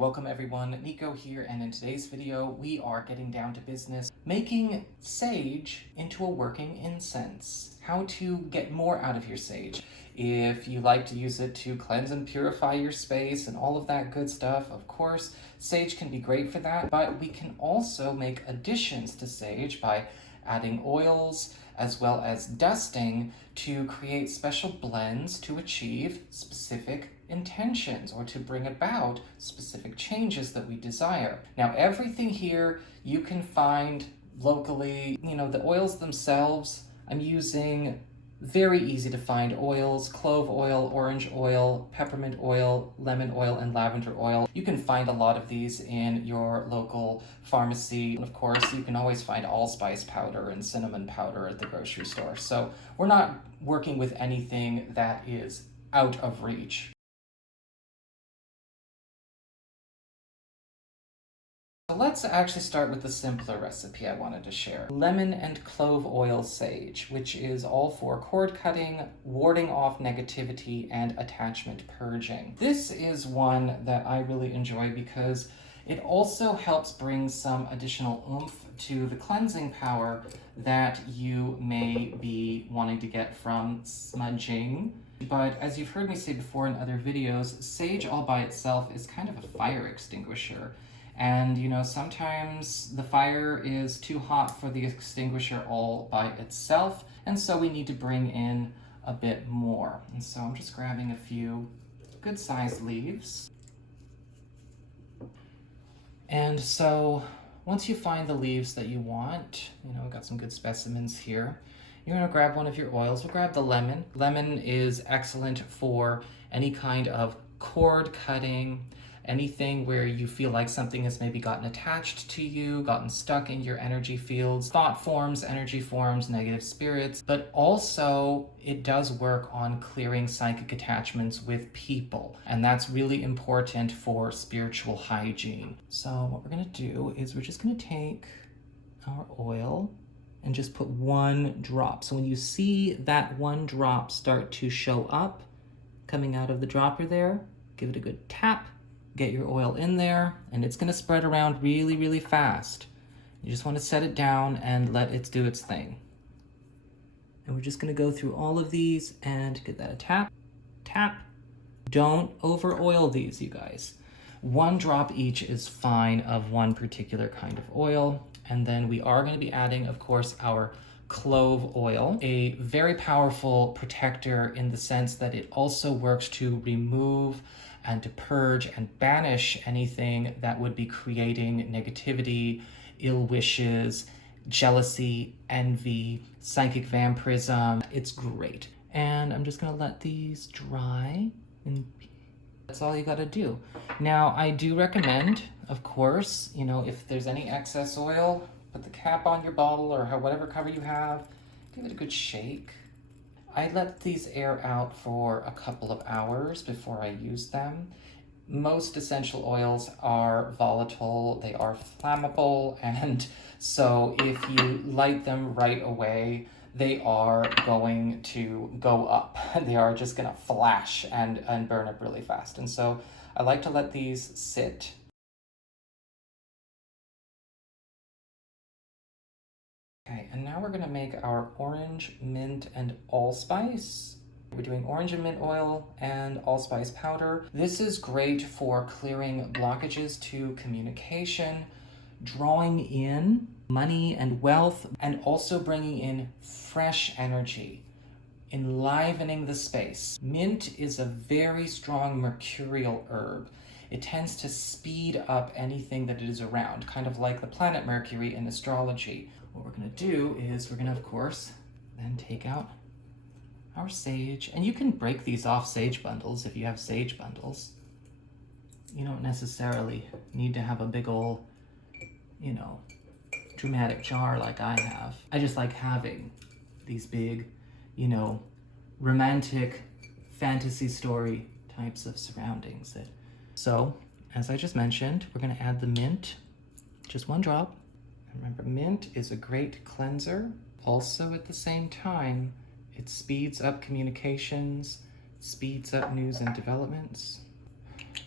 Welcome everyone, Nico here, and in today's video we are getting down to business, making sage into a working incense. How to get more out of your sage. If you like to use it to cleanse and purify your space and all of that good stuff, of course, sage can be great for that, but we can also make additions to sage by adding oils as well as dusting to create special blends to achieve specific intentions or to bring about specific changes that we desire. Now, everything here you can find locally. The oils themselves, I'm using very easy to find oils: clove oil, orange oil, peppermint oil, lemon oil, and lavender oil. You can find a lot of these in your local pharmacy. And of course, you can always find allspice powder and cinnamon powder at the grocery store. So we're not working with anything that is out of reach. So let's actually start with the simpler recipe I wanted to share. Lemon and clove oil sage, which is all for cord cutting, warding off negativity, and attachment purging. This is one that I really enjoy because it also helps bring some additional oomph to the cleansing power that you may be wanting to get from smudging. But as you've heard me say before in other videos, sage all by itself is kind of a fire extinguisher. And sometimes the fire is too hot for the extinguisher all by itself, and so we need to bring in a bit more. And so I'm just grabbing a few good sized leaves. And so once you find the leaves that you want, we've got some good specimens here. You're gonna grab one of your oils. We'll grab the lemon. Lemon is excellent for any kind of cord cutting, anything where you feel like something has maybe gotten attached to you, gotten stuck in your energy fields, thought forms, energy forms, negative spirits, but also it does work on clearing psychic attachments with people. And that's really important for spiritual hygiene. So what we're gonna do is we're just gonna take our oil and just put one drop. So when you see that one drop start to show up coming out of the dropper there, give it a good tap. Get your oil in there, and it's gonna spread around really, really fast. You just wanna set it down and let it do its thing. And we're just gonna go through all of these and get that a tap, tap. Don't over oil these, you guys. One drop each is fine of one particular kind of oil. And then we are gonna be adding, of course, our clove oil, a very powerful protector in the sense that it also works to remove and to purge and banish anything that would be creating negativity, ill wishes, jealousy, envy, psychic vampirism. It's great. And I'm just gonna let these dry, and that's all you gotta do. Now, I do recommend, of course, if there's any excess oil, put the cap on your bottle or whatever cover you have, give it a good shake. I let these air out for a couple of hours before I use them. Most essential oils are volatile, they are flammable, and so if you light them right away, they are going to go up. They are just gonna flash and burn up really fast. And so I like to let these sit. Okay, and now we're gonna make our orange, mint, and allspice. We're doing orange and mint oil and allspice powder. This is great for clearing blockages to communication, drawing in money and wealth, and also bringing in fresh energy, enlivening the space. Mint is a very strong mercurial herb. It tends to speed up anything that it is around, kind of like the planet Mercury in astrology. What we're gonna do is we're gonna, of course, then take out our sage. And you can break these off sage bundles if you have sage bundles. You don't necessarily need to have a big ol', dramatic jar like I have. I just like having these big, romantic fantasy story types of surroundings. So, as I just mentioned, we're gonna add the mint, just one drop. Remember, mint is a great cleanser. Also, at the same time, it speeds up communications, speeds up news and developments.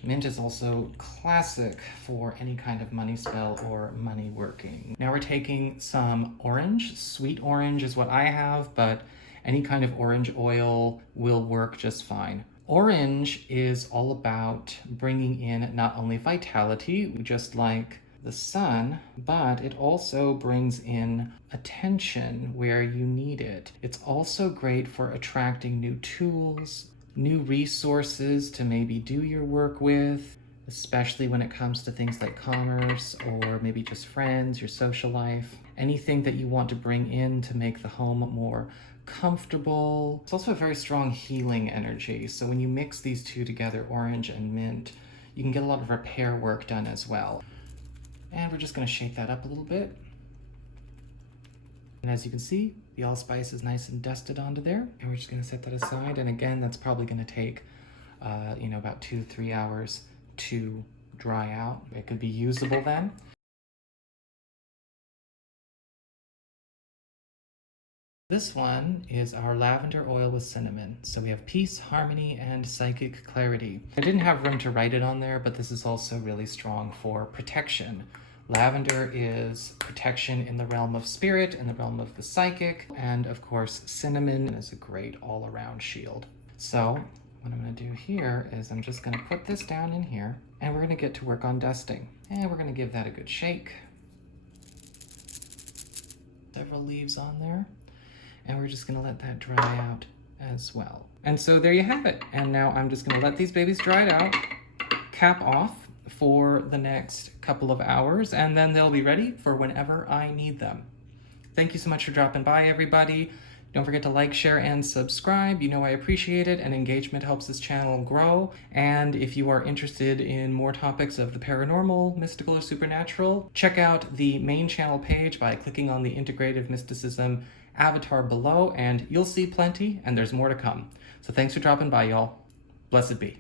Mint is also classic for any kind of money spell or money working. Now we're taking some orange. Sweet orange is what I have, but any kind of orange oil will work just fine. Orange is all about bringing in not only vitality, just like the sun, but it also brings in attention where you need it. It's also great for attracting new tools, new resources to maybe do your work with, especially when it comes to things like commerce or maybe just friends, your social life, anything that you want to bring in to make the home more comfortable. It's also a very strong healing energy. So when you mix these two together, orange and mint, you can get a lot of repair work done as well. And we're just going to shake that up a little bit. And as you can see, the allspice is nice and dusted onto there. And we're just going to set that aside. And again, that's probably going to take, about 2-3 hours to dry out. It could be usable then. This one is our lavender oil with cinnamon. So we have peace, harmony, and psychic clarity. I didn't have room to write it on there, but this is also really strong for protection. Lavender is protection in the realm of spirit, in the realm of the psychic, and of course, cinnamon is a great all-around shield. So what I'm gonna do here is I'm just gonna put this down in here, and we're gonna get to work on dusting. And we're gonna give that a good shake. Several leaves on there. And we're just gonna let that dry out as well. And so there you have it. And now I'm just gonna let these babies dry out, cap off for the next couple of hours, and then they'll be ready for whenever I need them. Thank you so much for dropping by, everybody. Don't forget to like, share, and subscribe. You know I appreciate it, and engagement helps this channel grow. And if you are interested in more topics of the paranormal, mystical, or supernatural, check out the main channel page by clicking on the Integrative Mysticism avatar below, and you'll see plenty, and there's more to come. So thanks for dropping by, y'all. Blessed be.